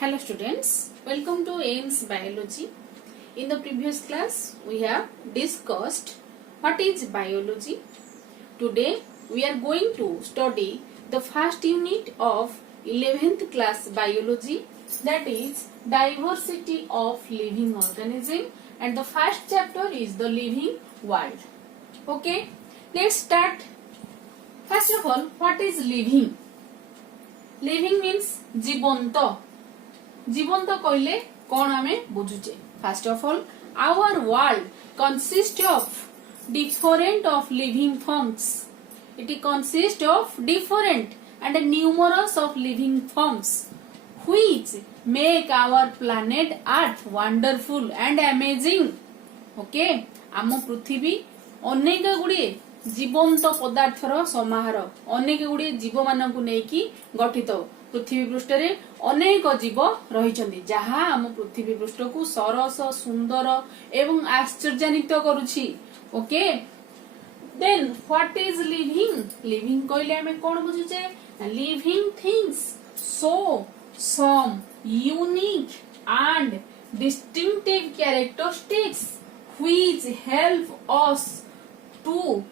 Hello students, welcome to AIMS Biology. In the previous class, we have discussed what is biology. Today, we are going to study the first unit of 11th class biology, that is diversity of living organism, and the first chapter is the living world. Okay, let's start. First of all, what is living? Living means जीवंत. जीवंत कहले कौन आमे बुझुचे. First of all, our world consists of different of living forms. It consists of different and numerous of living forms which make our planet Earth wonderful and amazing. Okay, आम पृथ्वी अनेक गुड़िए जीवंत पदार्थर समाहार, अनेक गुड़िए जीव मानक नेकी गठित. पृथ्वी पृष्ठ रे अनेक जीव रहिछन्ति जहा हम पृथ्वी पृष्ठ को सरस सुंदर एवं आश्चर्यान्वित करूछि. Okay, then what is living? Living कहले हमें कोन बुझुचे? Living things so some unique and distinctive characteristics which help us to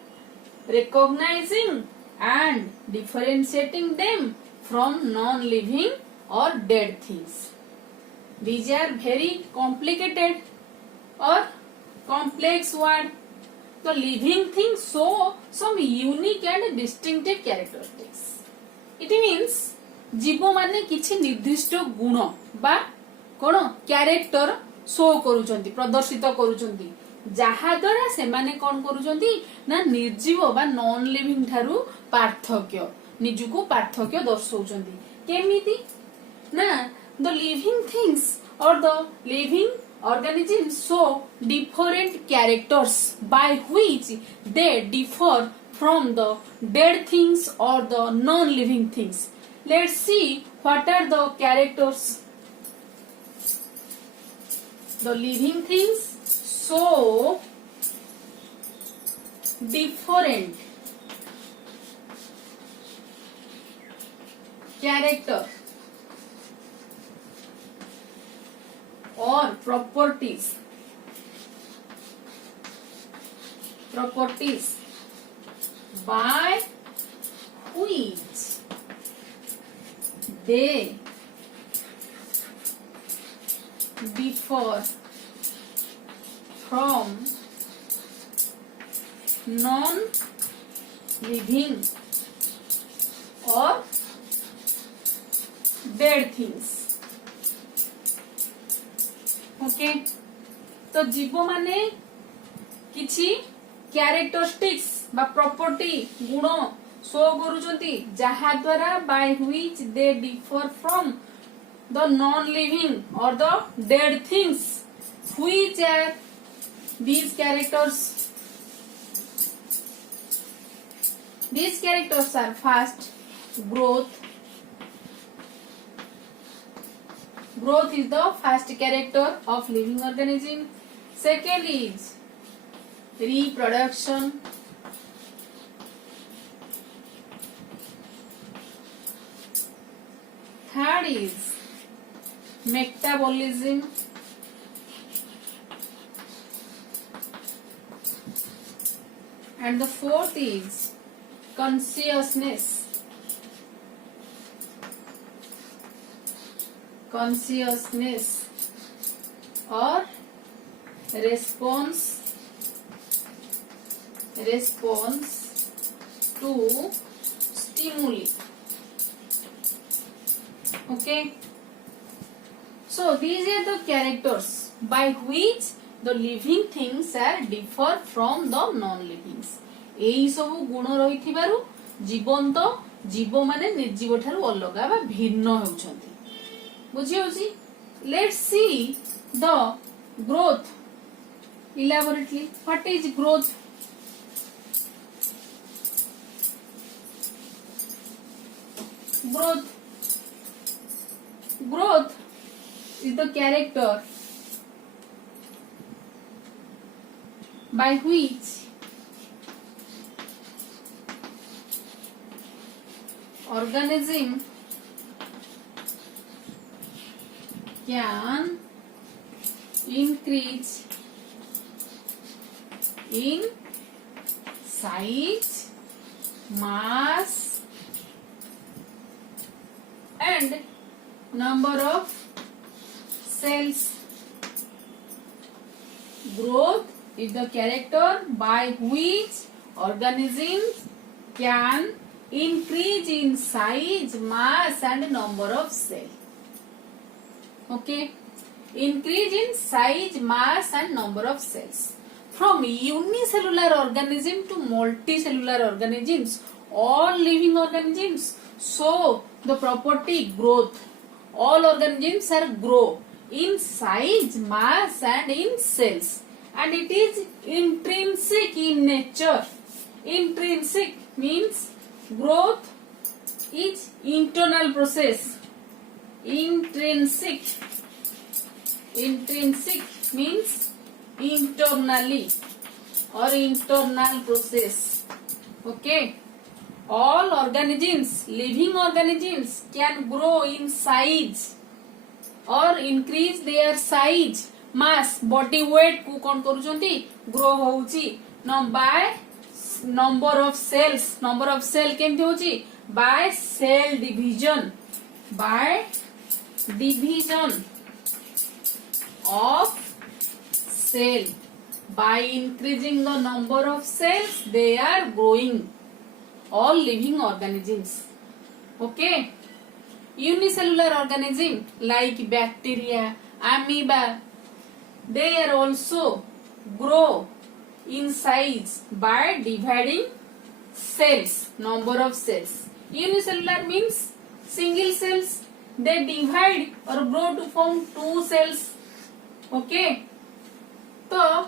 recognizing and differentiating them from non-living or dead things. These are very complicated or complex word. The living things show some unique and distinctive characteristics. It means जीव माने किछि निर्दिष्ट गुण बा कोन character show करूचंती, प्रदर्शित करूचंती, जहा द्वारा से माने कोन करूचंती ना निर्जीव बा नॉन लिविंग थारु पार्थक्य, निजुको पार्थक्य दर्शाउचंती. केमिति ना द लिविंग थिंग्स और the living organisms show different characters by which they differ from the dead things or the non-living things. Let's see what are the characters. The living things show different character or properties by which they differ from non-living or dead things. Okay, तो जीव माने किछि characteristics बा property गुण show करूचंती जहा द्वारा by which they differ from the non living और the dead things. Which are these characters? These characters are first growth. Growth is the first character of living organism. Second is reproduction. Third is metabolism. And the fourth is consciousness. Or response to stimuli. Okay, so these are the characters by which the living things are differ from the non-livings. एई सब गुण रहिथिबारु जीवंत जीव माने निर्जीव ठारु अलगा बा भिन्न होउछंती. बुझी होची. Let's see the growth elaborately. What is growth? Growth is the character by which organism can increase in size, mass and number of cells. Growth is the character by which organisms can increase in size, mass and number of cells. Okay, increase in size, mass and number of cells. From unicellular organism to multicellular organisms, all living organisms show the property growth. All organisms are grow in size, mass and in cells, and it is intrinsic in nature. Intrinsic means growth is internal process. Intrinsic means internally or internal process. Okay, all organisms, living organisms can grow in size or increase their size, mass, body weight को कौन करूचंती grow होउची by number of cells. Number of cell केमती होची by cell division. By division of cell. By increasing the number of cells, they are growing. All living organisms. Okay, unicellular organism like bacteria, amoeba, they are also grow in size by dividing cells, number of cells. Unicellular means single cells, they divide or grow to form two cells. Okay, so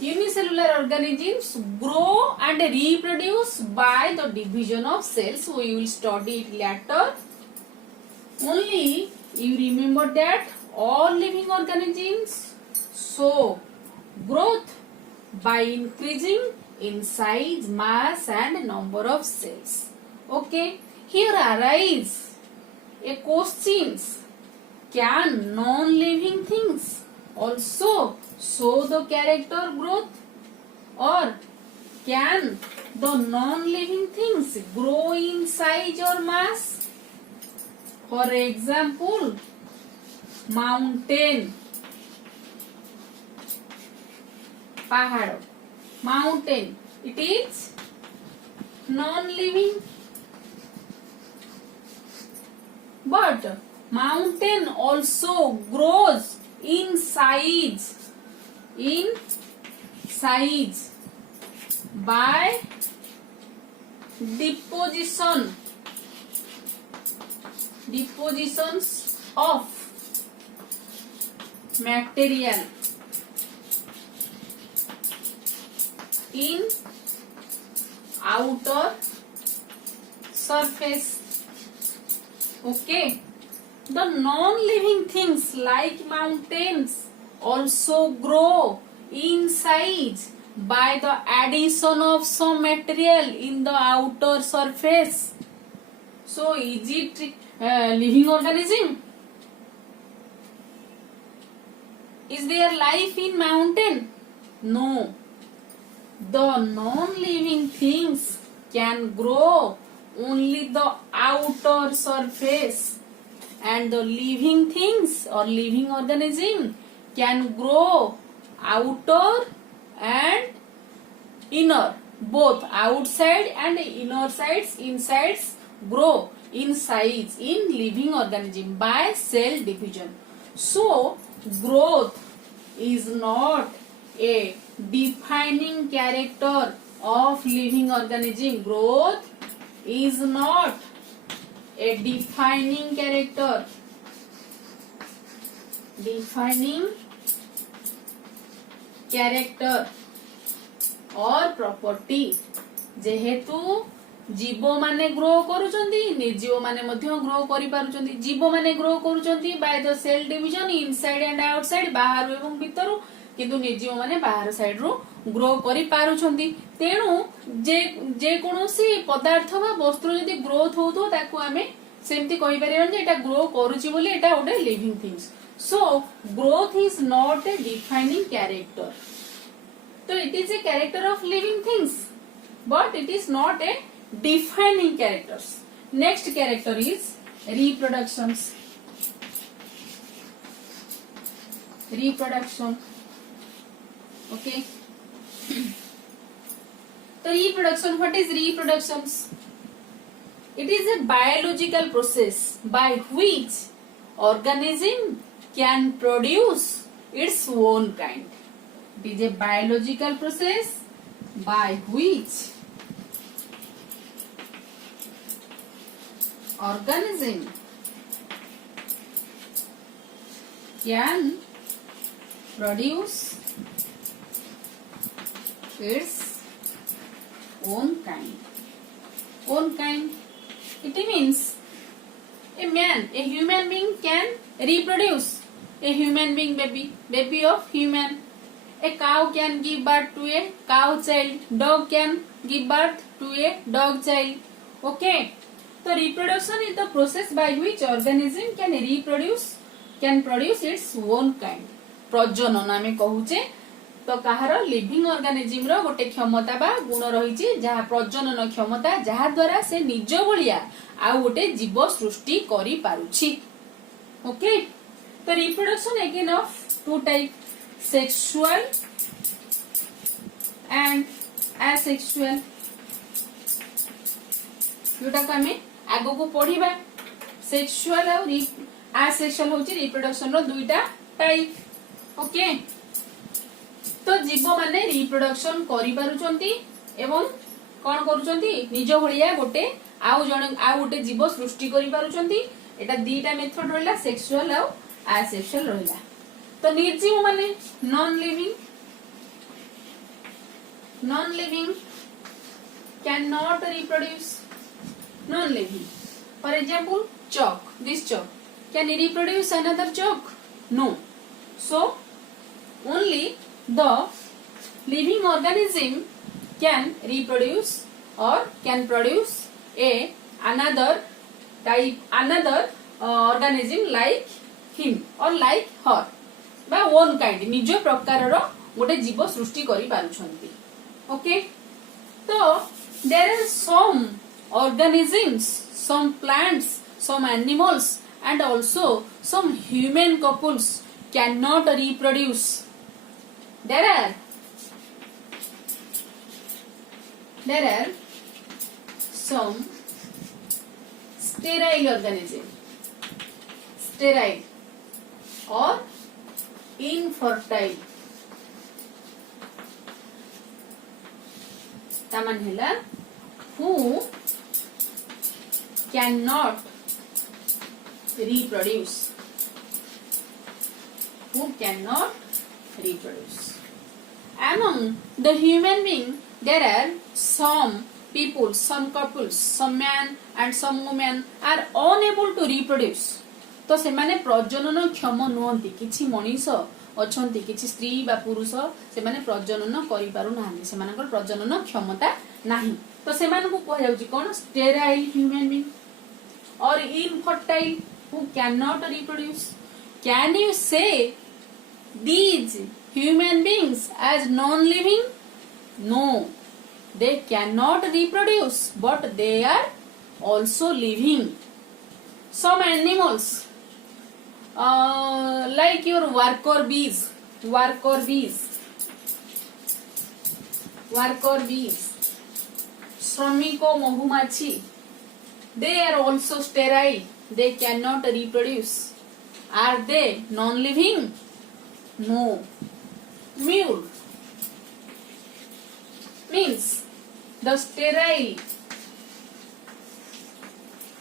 unicellular organisms grow and reproduce by the division of cells. We will study it later. Only you remember that all living organisms show growth by increasing in size, mass and number of cells. Okay, here arise a questions: can non-living things also show the character growth, or can the non-living things grow in size or mass? For example, mountain, pahad, mountain, it is non-living, but mountain also grows in size by depositions of material in outer surface. Okay, the non-living things like mountains also grow in size by the addition of some material in the outer surface. So is it living organism? Is there life in mountain? No. The non-living things can grow only the outer surface, and the living things or living organism can grow outer and inner, both outside and inner sides, insides grow in size in living organism by cell division. So growth is not a defining character of living organism. Growth is not a defining character. Defining character or property. जेहेतु जीव माने grow करूचंती, निर्जीव माने मध्य grow करि पारुचंती. जीव माने grow करूचंती by the cell division inside and outside, बाहर एवं भीतर, किंतु निर्जीव माने बाहर साइड रो ग्रो करि पारुचंती. तेणु जे कोनोसी पदार्थ बा वस्तु जदि ग्रोथ होतो ताकू आमे सेमती कहि परिबन जे एटा ग्रो करूची बोली एटा ओटे living things. So growth is not a defining character. So it is a character of living things, but it is not a defining characters. Next character is reproductions. Reproduction. Okay. So reproduction, what is reproductions? It is a biological process by which organism can produce its own kind. It is a biological process by which organism can produce its own kind. Own kind. It means a man, a human being can reproduce. A human being baby of human. A cow can give birth to a cow child. Dog can give birth to a dog child. Okay. So reproduction is the process by which organism can produce its own kind. प्रजनन आमे कहूचे तो कहार living organism रो गोटे क्षमता बा गुण रही जहाँ प्रजनन क्षमता जहाँ द्वारा से निज भलिया आउ गोटे जीव सृष्टि करि पारुछि. ओके. तो reproduction again of two type, sexual and asexual. जोटा को आमे आगो को पढिबा. सेक्सुअल और एसेक्सुअल होची रिप्रोडक्शन रो दुईटा टाइप. ओके. तो जीव माने रिप्रोडक्शन करि पारुचंती एवं कोन करूचंती निज भलिया गोटे आउ गोटे जीव सृष्टि करि पारुचंती. एटा दीटा मेथड रहला, सेक्सुअल और एसेक्सुअल रहला. तो निर्जीव माने non living can not reproduce. Non living, for example chalk, this chalk can reproduce another chalk? No. So only the living organism can reproduce or can produce another organism like him or like her बा own kind निज प्रकार रो गोटे जीव सृष्टि करि पारुछंती. Okay. तो there are some organisms, some plants, some animals and also some human couples cannot reproduce. There are some sterile organism, sterile or infertile. तामान हेला who cannot reproduce. Who cannot reproduce. Among the human being, there are some people, some couples, some man and some women are unable to reproduce. तो से माने प्रजनन क्षम नुहंती. किछि मनीष अछंती, किछि स्त्री बा पुरुष से माने प्रजनन करि पारु नाहंती. से मानकर प्रजनन क्षमता नाही. तो से मान को कह जाउची कोन स्टेराइल ह्यूमन बीइंग और infertile who cannot reproduce. Can you say these human beings as non-living? No, they cannot reproduce, but they are also living. Some animals like your worker bees, श्रमिको महुमाछी, they are also sterile. They cannot reproduce. Are they non-living? No. Mule means the sterile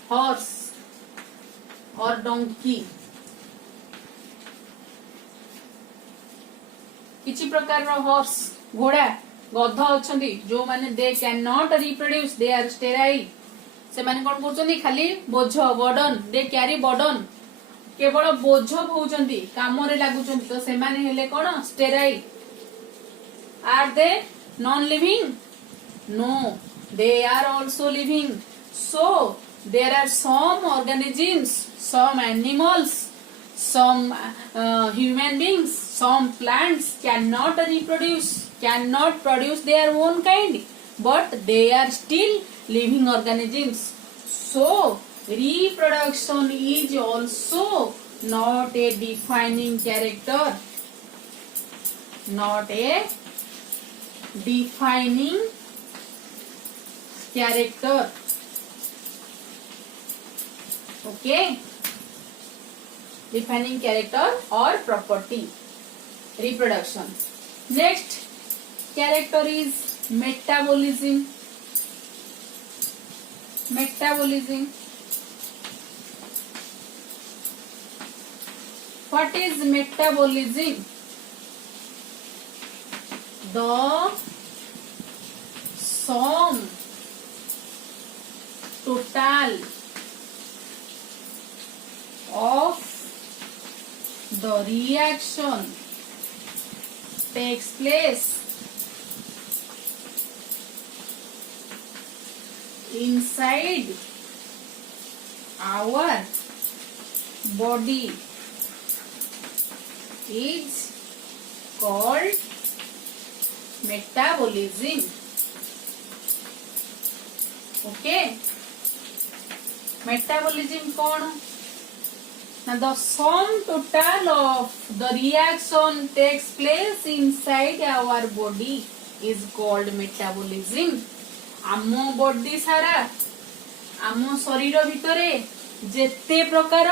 horse or donkey. किछि प्रकार रो horse घोड़ा गध अछंती जो माने they can not reproduce, they are sterile. से माने कोन करछंती खाली बोझ बर्डन, दे कैरी बर्डन, केवल बोझ होउचंती काम रे लागुचंती. तो से माने हेले कोन sterile. Are they non living? No, they are also living. So there are some organisms, some animals, some human beings, some plants cannot reproduce, cannot produce their own kind, but they are still living organisms. So reproduction is also not a defining character, not a defining character. Okay, defining character or property, reproduction. Next character is metabolism. Metabolism. What is metabolism? The sum total of the reaction takes place inside our body is called metabolism. Okay, metabolism कौन? Now the sum total of the reaction takes place inside our body is called metabolism. आम body सारा आम शरीर भितरे जेते प्रकार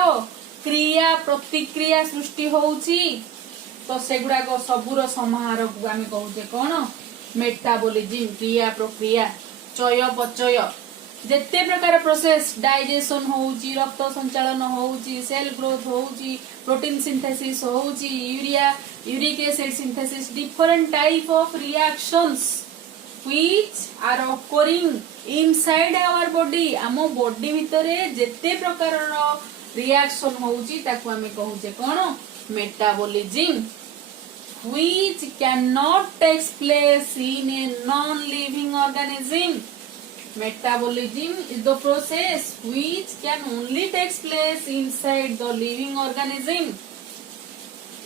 क्रिया प्रतिक्रिया सृष्टि होउची तो सेगुड़ाक सबूर समाहार को आम कहूचे कौन? मेटाबोलिज्म, क्रिया प्रक्रिया, चय पचय, जेते प्रकार प्रोसेस, डाइजेशन होउची, रक्त संचालन होउची, सेल ग्रोथ होउची, प्रोटीन सिंथेसिस होउची, uric acid synthesis, different type of reactions which are occurring inside our body. आम बॉडी भितरे जेते प्रकार रिएक्शन होउची ताकू आमे कहूचे कोन? Metabolism. Which cannot take place in a non-living organism. Metabolism is the process which can only take place inside the living organism.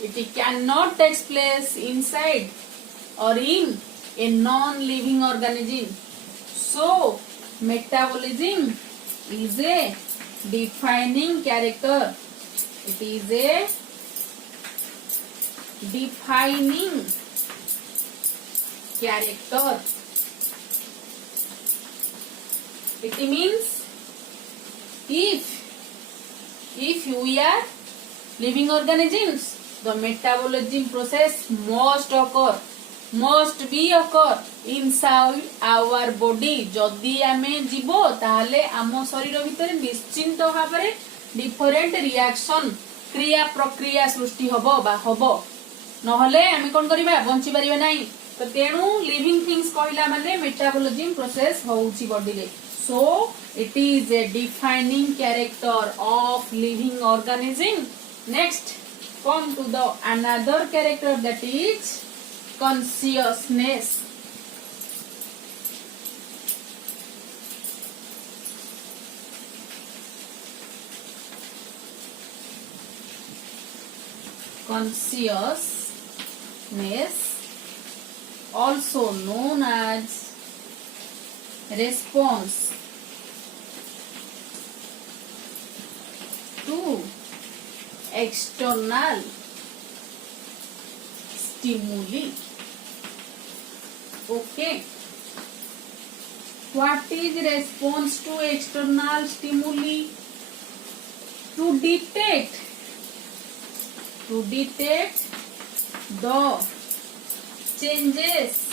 It cannot take place inside or in a non-living organism. So metabolism is a defining character. It is a defining character. It means if we are living organisms, the metabolism process must be occur inside our body. जदि आमे जीवो ताहले आम शरीर भितर निश्चिंत भाबरे different reaction क्रिया प्रक्रिया सृष्टि हबो बा हबो, नहले आमे कोन करिबा? बंची परिबा नाही. तो तेनु लिविंग थिंग्स कहला माने मेटाबॉलिज्म प्रोसेस होउची बॉडी रे. So it is a defining character of living organism. Next come to the another character, that is consciousness. Consciousness, also known as response to external stimuli. Okay, what is response to external stimuli? To detect the changes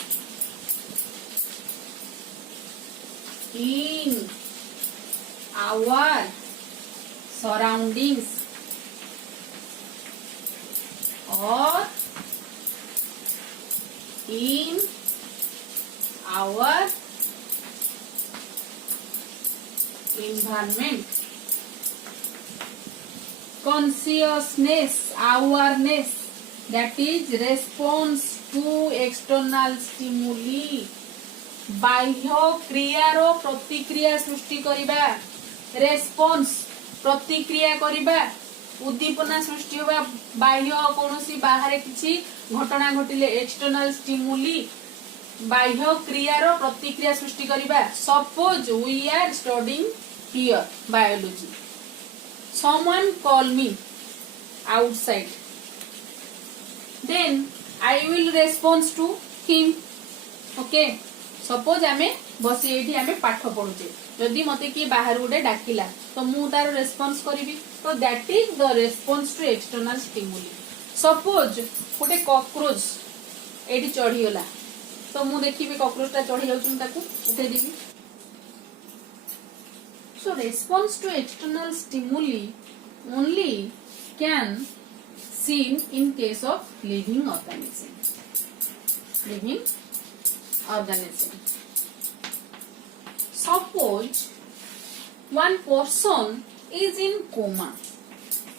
in our surroundings or in our environment. Consciousness, awareness, that is response to external stimuli. बाह्य क्रियार प्रतिक्रिया सृष्टि करिबा, response प्रतिक्रिया करिबा उद्दीपना सृष्टि होगा बाह्य कोनोसी बाहर किछि घटना घटिले एक्सटर्नल स्टिमुली बाह्य क्रियार प्रतिक्रिया सृष्टि करिबा suppose we are studying here biology someone call me outside then I will respond to him okay suppose आमे बसी एठी आमे पाठ पढुचे जदि मते की बाहर उडे डाकिला तो मु तार रेस्पॉन्स करिवि तो that is the response to external stimuli suppose गोटे कॉकरोच एठी चढ़ी गला तो मु देखिबि कॉकरोच ता चढ़ी जाउछन ताकू उठे देबी so response to external stimuli only can seen in case of living organism suppose one person is in coma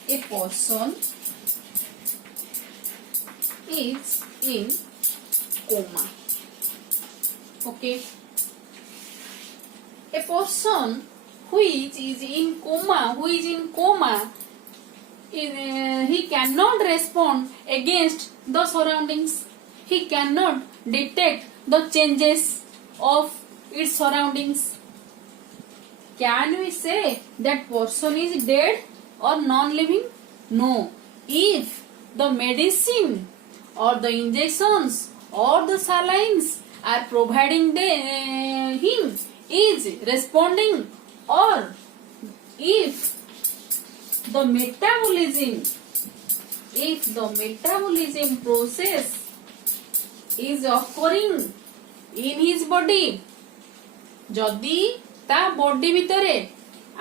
a person is in coma okay a person who is in coma he cannot respond against the surroundings he cannot detect the changes of its surroundings can we say that person is dead or non-living no if the medicine or the injections or the salines are providing him is responding or if the metabolism process is occurring in his body जदि ता body भितरे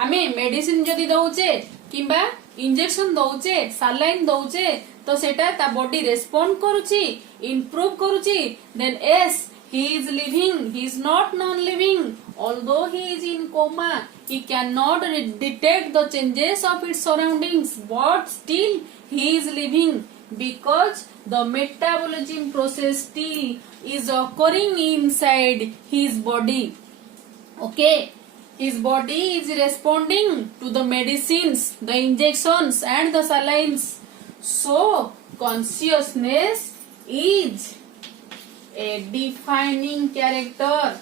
आमे medicine जदि दउचे किंबा injection दउचे saline दउचे तो सेटा ता body respond करूची इंप्रूव करूची then as he is living he is not non living although he is in coma he cannot detect the changes of its surroundings but still he is living because the metabolism process still is occurring inside his body okay his body is responding to the medicines the injections and the salines so consciousness is a defining character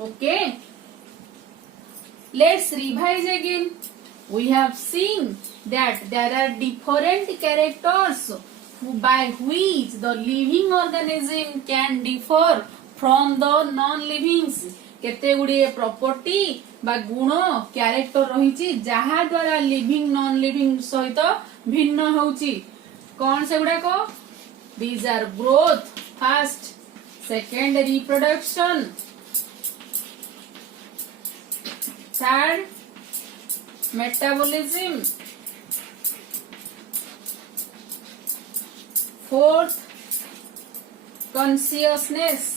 okay let's revise again we have seen that there are different characters by which the living organism can differ from the non-livings केते गुडी property बा गुण character रहिछि जहा द्वारा living non living सहित भिन्न होउछि कोन से गुडा को these are growth first second reproduction third metabolism fourth consciousness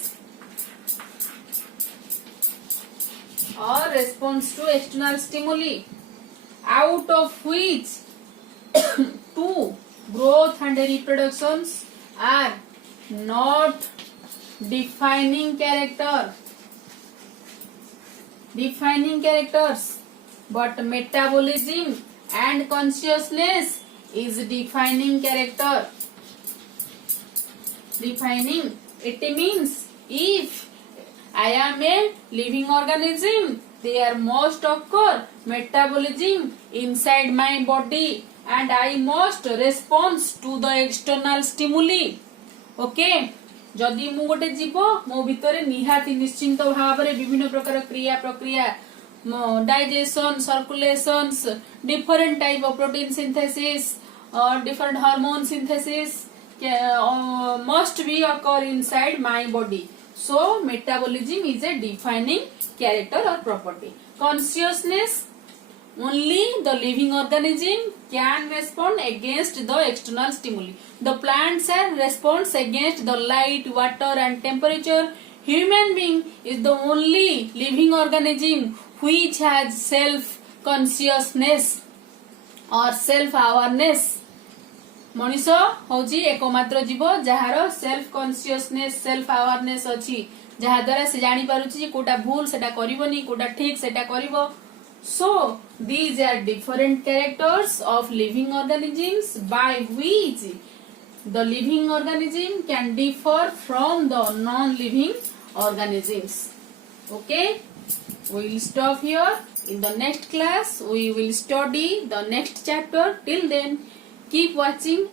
or response to external stimuli out of which two growth and reproductions are not defining characters but metabolism and consciousness is defining character it means if I am a living organism there must occur metabolism inside my body and I must respond to the external stimuli okay जदि मु गोटे जीव मो भितरे निहाती निश्चिंत भाव में विभिन्न प्रकार क्रिया प्रक्रिया digestion circulations different type of protein synthesis different hormone synthesis must be occur inside my body so metabolism is a defining character or property consciousness only the living organism can respond against the external stimuli the plants and responds against the light water and temperature human being is the only living organism which has self consciousness or self awareness Manish हूँ एकमात्र जीव jar self consciousness self awareness अच्छी जहा द्वारा से जानी पारुछि जे कोटा भूल सेटा करिवोनी कोटा ठीक सेटा करिवो so these are different characters of living organisms by which the living organism can differ from the non living organisms. Okay, we will stop here. In the next class we will study the next chapter. Till then, keep watching